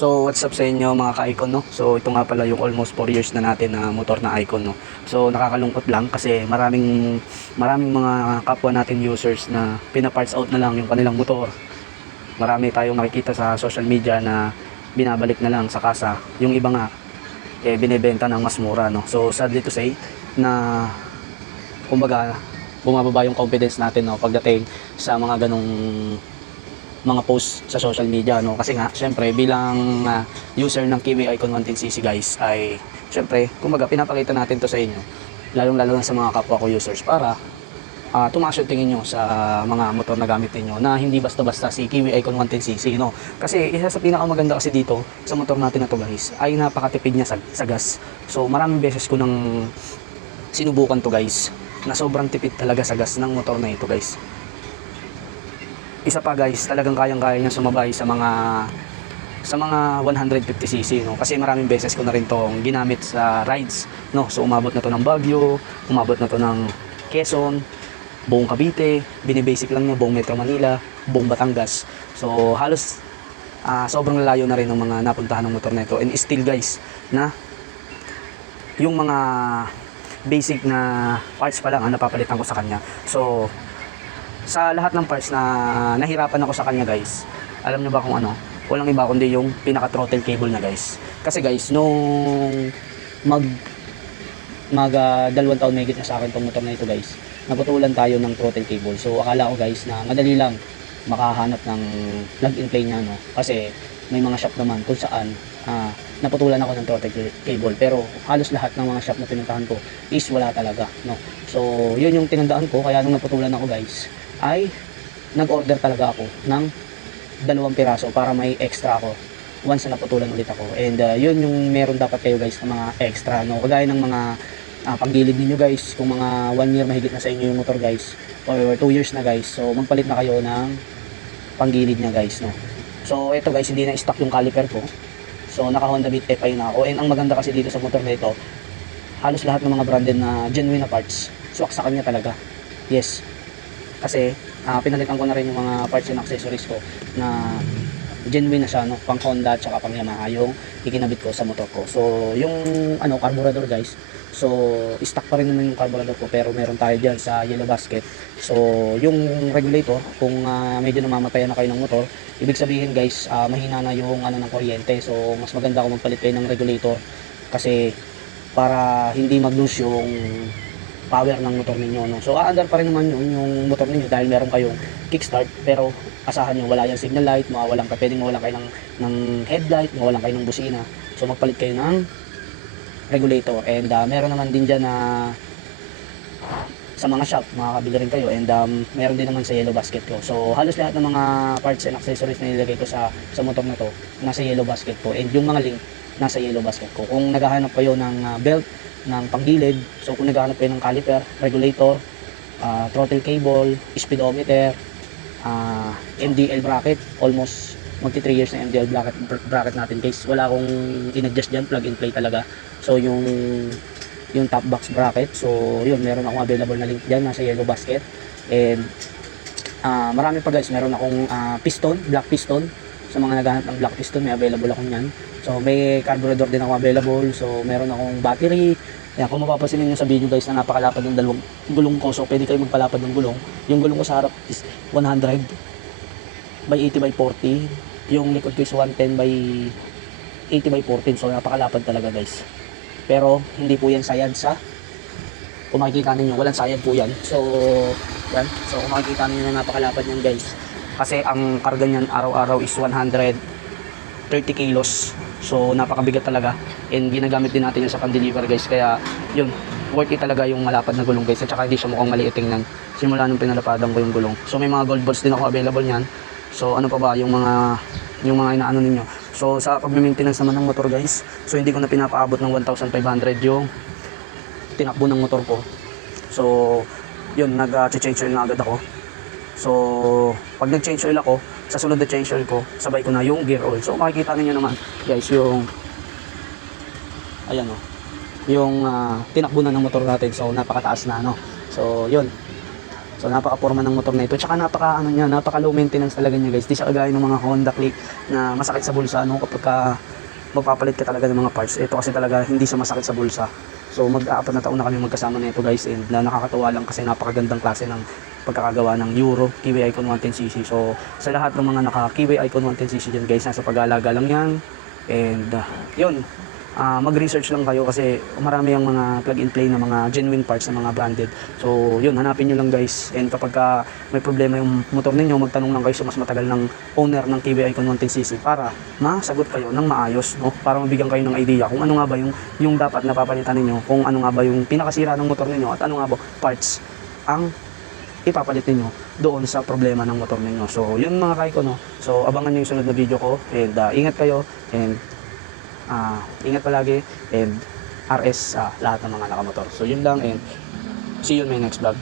So what's up sa inyo mga ka-icon, no? So ito nga pala yung almost 4 years na natin na motor na icon, no? So nakakalungkot lang kasi maraming mga kapwa natin users na pina-parts out na lang yung kanilang motor. Marami tayong nakikita sa social media na binabalik na lang sa kasa. Yung iba nga binebenta ng mas mura, no? So sadly to say na kumbaga bumababa yung confidence natin, no, pagdating sa mga ganong mga post sa social media, no? Kasi nga syempre bilang user ng Kiwi Icon 110cc guys ay syempre kumbaga pinapakita natin to sa inyo, lalong-lalo na sa mga kapwa ko users, para tumaas yung tingin nyo sa mga motor na gamit niyo na hindi basta-basta si Kiwi Icon 110cc, no? Kasi isa sa pinakamaganda kasi dito sa motor natin na to guys ay napakatipid niya sa gas. So maraming beses ko nang sinubukan to guys na sobrang tipid talaga sa gas ng motor na ito guys. Isa pa guys, talagang kayang-kaya niya sumabay sa mga 150cc, no? Kasi maraming beses ko na rin tong ginamit sa rides, no? So umabot na to ng Baguio, umabot na to ng Quezon, buong Cavite, binibasic lang niya buong Metro Manila, buong Batangas. So halos sobrang layo na rin ng mga napuntahan ng motor na ito. And still guys, na yung mga basic na parts pa lang ang napapalitan ko sa kanya. So sa lahat ng parts na nahirapan ako sa kanya guys, alam nyo ba kung ano? Walang iba kundi yung pinaka throttle cable niya guys. Kasi guys, nung mag 2 taon may na sa akin tong motor na ito guys, naputulan tayo ng throttle cable. So akala ko guys na madali lang makahanap ng plug and play niya, no? Kasi may mga shop naman kung saan naputulan ako ng throttle cable, pero halos lahat ng mga shop na pinuntahan ko is wala talaga, no? So yun yung tinandaan ko, kaya nung naputulan ako guys ay nag-order talaga ako ng 2 piraso para may extra ako once na naputulan ulit ako. And yun yung meron dapat kayo guys ng mga extra, no? Kagaya ng mga paggilid ninyo guys, kung mga 1 year mahigit na sa inyo yung motor guys, or 2 years na guys, so magpalit na kayo ng panggilid niya guys, no? So ito guys, hindi na stock yung caliper ko, so naka Honda Beat FI na ako. And ang maganda kasi dito sa motor na ito, halos lahat ng mga branded na genuine na parts swak sa kanya talaga. Yes, kasi pinalitan ko na rin yung mga parts and accessories ko na genuine na siya, no? Pang Honda at saka pang Yamaha yung ikinabit ko sa motor ko. So yung carburetor guys, so stock pa rin naman yung carburetor ko, pero meron tayo dyan sa yellow basket. So yung regulator, kung medyo namamatayan na kayo ng motor, ibig sabihin guys, mahina na yung ng kuryente. So mas maganda kung magpalit kayo ng regulator, kasi para hindi mag-lose yung power ng motor ninyo, no? So aandar pa rin naman yung motor ninyo dahil meron kayong kickstart, pero asahan nyo wala yung signal light, pwedeng mawalan kayo ng headlight, mawalan kayo ng busina. So magpalit kayo ng regulator. And meron naman din dyan na sa mga shop, makakabili rin kayo. And meron din naman sa yellow basket ko. So halos lahat ng mga parts and accessories na nilagay ko sa motor na to, nasa yellow basket ko. And yung mga link, nasa yellow basket ko. Kung naghahanap kayo ng belt, ng panggilid, so kung naghahanap kayo ng caliper, regulator, throttle cable, speedometer, MDL bracket, almost magti 3 years na MDL bracket natin guys. Wala akong in-adjust dyan, plug and play talaga. So yung top box bracket, so yun, meron akong available na link dyan, nasa yellow basket. And marami pa guys, meron akong piston, black piston. Sa mga naghahanap ng black piston, may available ako nyan. So may carburetor din ako available. So meron akong battery. Yan, kung mapapansin niyo sa video guys na napakalapad ng 2 gulong ko, so pwede kayo magpalapad ng gulong. Yung gulong ko sa harap is 100 by 80 by 40. Yung likod ko is 110 by 80 by 14. So napakalapad talaga guys. Pero hindi po yan sayad sa, kung makikita ninyo, walang sayad po yan. So yan, so kung makikita ninyo na napakalapad yan guys, kasi ang karga niyan araw-araw is 130 kilos. So napakabigat talaga, and ginagamit din natin yan sa pan-deliver guys. Kaya yun, worth it talaga yung malapad na gulong guys. At saka hindi siya mukhang maliit tingnan simula nung pinalapadan ko yung gulong. So may mga gold balls din ako available niyan. So ano pa ba yung mga inaano ninyo. So sa pag-maintenance naman ng motor guys, so hindi ko na pinapaabot ng 1,500 yung tinakbo ng motor ko. So yun, nag-change oil na agad ako. So pag nag-change oil ako, sa sunod na change oil ko, sabay ko na yung gear oil. So makikita niyo naman guys yung ayan, no, yung tinakbo na ng motor natin. So napakataas na, no. So yun, So napaka-forma ng motor na ito. Tsaka napaka low maintenance talaga niya guys. Di siya kagaya ng mga Honda Click na masakit sa bulsa kapag magpapalit ka talaga ng mga parts. Ito kasi talaga hindi siya masakit sa bulsa. So mag-4 na taon na kami magkasama nito guys, and na nakakatuwa lang kasi napakagandang klase ng pagkakagawa ng Euro Kiwi Icon 110cc. So sa lahat ng mga naka Kiwi Icon 110cc dyan guys, nasa pag-aalaga lang yan. And yun, mag-research lang kayo kasi marami ang mga plug and play na mga genuine parts na mga branded. So yun, hanapin nyo lang guys. And kapag may problema yung motor ninyo, magtanong lang kayo sa mas matagal ng owner ng Kiwi Icon 110cc para masagot kayo ng maayos, no? Para mabigyan kayo ng idea kung ano nga ba yung dapat napapalitan ninyo, kung ano nga ba yung pinakasira ng motor ninyo, at ano nga ba parts ang ipapalit ninyo doon sa problema ng motor ninyo. So yun mga kaiko, no? So abangan nyo yung sunod na video ko, and ingat kayo, and ingat palagi, and RS sa lahat ng mga nakamotor. So yun lang, and see you in my next vlog.